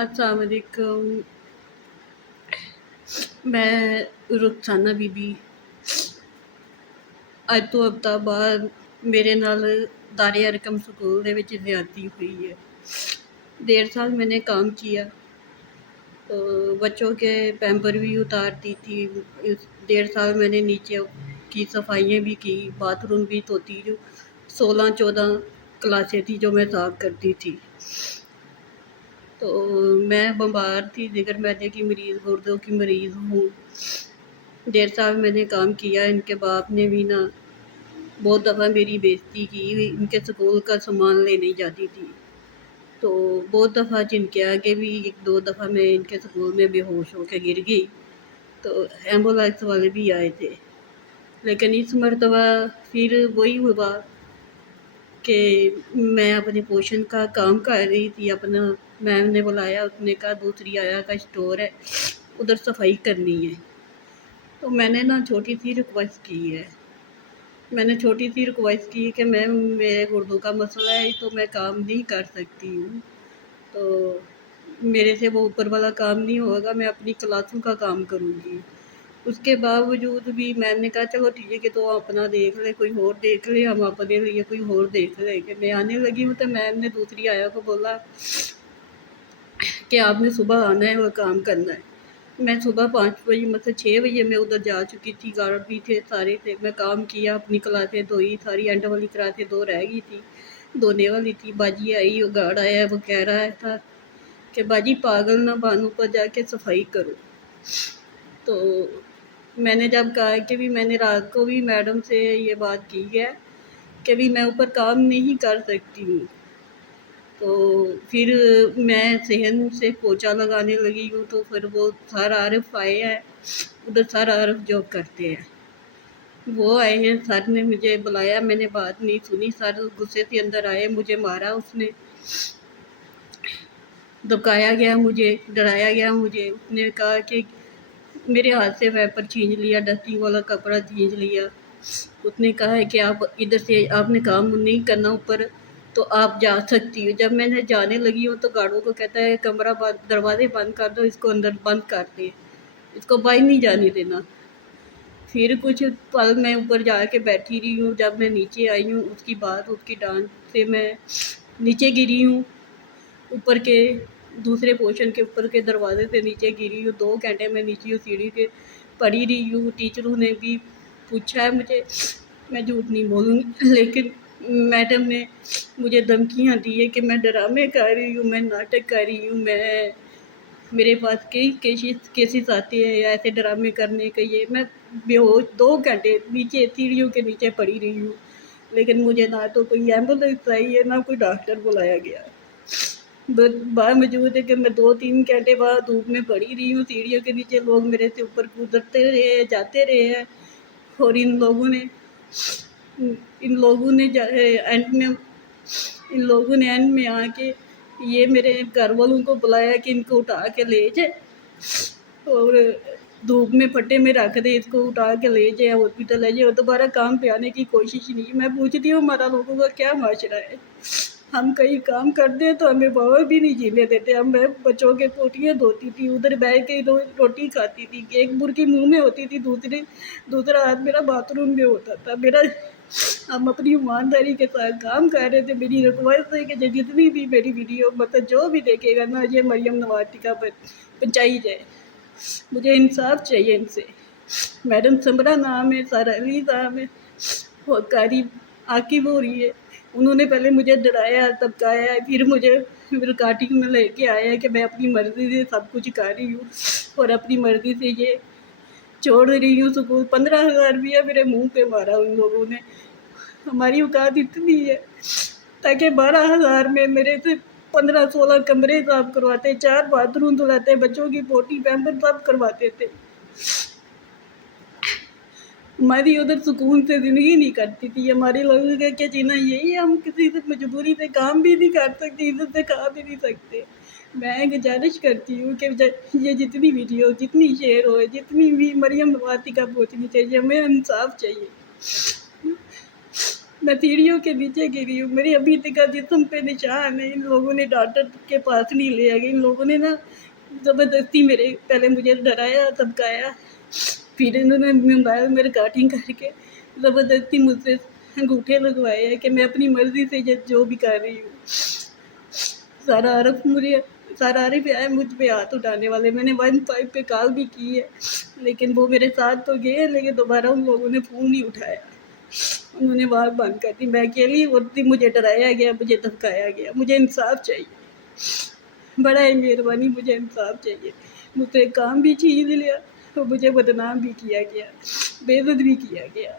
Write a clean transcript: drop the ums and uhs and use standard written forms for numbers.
अस्सलाम वालेकुम। मैं रुखसाना बीबी। ਅੱਜ ਤੋਂ ਹਫ਼ਤਾ ਬਾਅਦ मेरे नाल दारे अरकम स्कूल दे विच ज़्यादती हुई है। 1.5 साल मैंने काम किया, तो बच्चों के पैम्पर भी उतारती थी। इस 1.5 साल मैंने नीचे की सफाइयाँ भी की, बाथरूम भी धोती। जो 16-14 क्लासें थी जो मैं साफ करती थी। तो मैं बीमार थी, जिगर मैदे की मरीज़, गुर्दों की मरीज़ हूँ। 1.5 साल मैंने काम किया। इनके बाप ने भी ना बहुत दफ़ा मेरी बेइज्जती की। इनके स्कूल का सामान लेने जाती थी, तो बहुत दफ़ा जिनके आगे भी 1-2 दफ़ा मैं इनके स्कूल में बेहोश होकर गिर गई, तो एम्बुलेंस वाले भी आए थे। लेकिन इस मरतबा फिर वही हुआ कि मैं अपने पोषण का काम कर रही थी अपना। मैम ने बुलाया, उसने कहा दूसरी आया का स्टोर है, उधर सफाई करनी है। तो मैंने ना छोटी सी रिक्वेस्ट की है। मैंने छोटी सी रिक्वेस्ट की कि मैम मेरे गुर्दों का मसला है, तो मैं काम नहीं कर सकती हूँ, तो मेरे से वो ऊपर वाला काम नहीं होगा, मैं अपनी क्लासों का काम करूँगी। उसके बावजूद भी मैम ने कहा चलो ठीक है, तो अपना देख ले, कोई और देख ले, हम अपने लिए कोई और देख लेंगे। मैं आने लगी हूँ तो मैम ने दूसरी आया को बोला कि आपने सुबह आना है और काम करना है। मैं सुबह 5 बजे मतलब 6 बजे मैं उधर जा चुकी थी। गार्ड भी थे, सारे थे। मैं काम किया, अपनी क्लासें धोई, सारी एंड वाली क्लासें 2 रह गई थी, धोने वाली थी। बाजी आई, वो गार्ड आया, वो कह रहा था कि बाजी पागल ना बन, ऊपर जाके सफाई करो। तो मैंने जब कहा कि भी मैंने रात को भी मैडम से ये बात की है कि भी मैं ऊपर काम नहीं कर सकती हूँ, तो फिर मैं सहन से पोछा लगाने लगी हूँ। तो फिर वो सर आरिफ आए हैं, उधर सर आरिफ जॉब करते हैं, वो आए हैं। सर ने मुझे बुलाया, मैंने बात नहीं सुनी। सर गुस्से से अंदर आए, मुझे मारा उसने, धमकाया गया मुझे, डराया गया मुझे। उसने कहा कि मेरे हाथ से वेपर छीन लिया, डस्टिंग वाला कपड़ा छीन लिया। उसने कहा है कि आप इधर से, आपने काम नहीं करना ऊपर, तो आप जा सकती हो। जब मैंने जाने लगी हूँ तो गार्डों को कहता है कमरा बंद, दरवाजे बंद कर दो, इसको अंदर बंद कर दे, इसको बाहर नहीं जाने देना। फिर कुछ पल मैं ऊपर जाके बैठी रही हूँ। जब मैं नीचे आई हूँ, उसकी बात, उसकी डांट से मैं नीचे गिरी हूँ। ऊपर के दूसरे पोर्शन के ऊपर के दरवाजे से नीचे गिरी हूँ। 2 घंटे मैं नीचे हूँ, सीढ़ी पे पड़ी रही हूँ। टीचरों ने भी पूछा है मुझे, मैं झूठ नहीं बोलूँगी, लेकिन मैडम ने मुझे धमकियाँ दी है कि मैं ड्रामे कर रही हूँ, मैं नाटक कर रही हूँ। मेरे पास कई केसेस आते हैं ऐसे ड्रामे करने के। ये मैं बेहोश 2 घंटे नीचे सीढ़ियों के नीचे पड़ी रही हूँ, लेकिन मुझे ना तो कोई एम्बुलेंस आई है, ना कोई डॉक्टर बुलाया गया। बावजूद है कि मैं 2-3 घंटे बाद धूप में पड़ी रही हूँ सीढ़ियों के नीचे। लोग मेरे से ऊपर गुजरते रहे, जाते रहे हैं। और इन लोगों ने एंड में आके ये मेरे घर वालों को बुलाया कि इनको उठा के ले जाए, और धूप में फट्टे में रख दे, इसको उठा के ले जाए, हॉस्पिटल ले जाए, और दोबारा काम पे आने की कोशिश नहीं। मैं पूछती हूँ हमारा लोगों का क्या माशरा है? हम कहीं काम करते हैं तो हमें बाहर भी नहीं जीने देते। हम मैं बच्चों के पोटियाँ धोती थी, उधर बैठ के रोटी खाती थी, एक बुर्की मुंह में होती थी, दूसरा हाथ मेरा बाथरूम में होता था। हम अपनी ईमानदारी के साथ काम कर रहे थे। मेरी रिक्वेस्ट है कि जितनी भी मेरी वीडियो मतलब जो भी देखेगा ना, ये मरियम नवाज का पहुँचाई जाए। मुझे इंसाफ चाहिए इनसे। मैडम समरा नाम है, सर अली नाम है, और कारी आकिब हो रही है। उन्होंने पहले मुझे डराया, धमकाया, फिर मुझे रिकॉर्डिंग में लेके आया कि मैं अपनी मर्ज़ी से सब कुछ कर रही हूँ और अपनी मर्ज़ी से ये छोड़ रही हूँ स्कूल। 15,000 रुपया मेरे मुँह पे मारा उन लोगों ने। हमारी औकात इतनी है ताकि 12,000 में मेरे से 15-16 कमरे साफ करवाते, 4 बाथरूम धुलाते, बच्चों की पोटी पैम्पर सब करवाते थे। हमारी उधर सुकून से ज़िंदगी नहीं कटती थी। हमारे लोगों का क्या जीना यही है? हम किसी से मजबूरी से काम भी नहीं कर सकते, इज्जत से खा भी नहीं सकते। मैं गुजारिश करती हूँ कि ये जितनी वीडियो, जितनी शेयर हो, जितनी भी मरियम नवाज़ का पहुँचनी चाहिए, हमें इंसाफ चाहिए। میں सीढ़ियों के नीचे गिरी हूँ, मेरे अभी तक का जिस्म पे निशान है। इन लोगों ने डॉक्टर के पास नहीं ले गए, इन लोगों ने ना ज़बरदस्ती मेरे पहले मुझे डराया धमकाया, फिर इन्होंने मोबाइल मेरे काटिंग करके ज़बरदस्ती मुझसे अंगूठे लगवाए हैं कि मैं अपनी मर्ज़ी से जो भी कर रही हूँ। सारा आरिफ है मुझ पे हाथ उठाने वाले। मैंने 15 पे कॉल भी की है, लेकिन वो मेरे साथ तो गए, लेकिन दोबारा उन लोगों ने फ़ोन नहीं उठाया, उन्होंने आवाज़ बंद कर दी। मैं अकेली होती, मुझे डराया गया, मुझे धमकाया गया। मुझे इंसाफ चाहिए, बड़ा ही मेहरबानी, मुझे इंसाफ चाहिए। मुझसे काम भी छीन लिया और मुझे बदनाम भी किया गया, बेइज्जत भी किया गया।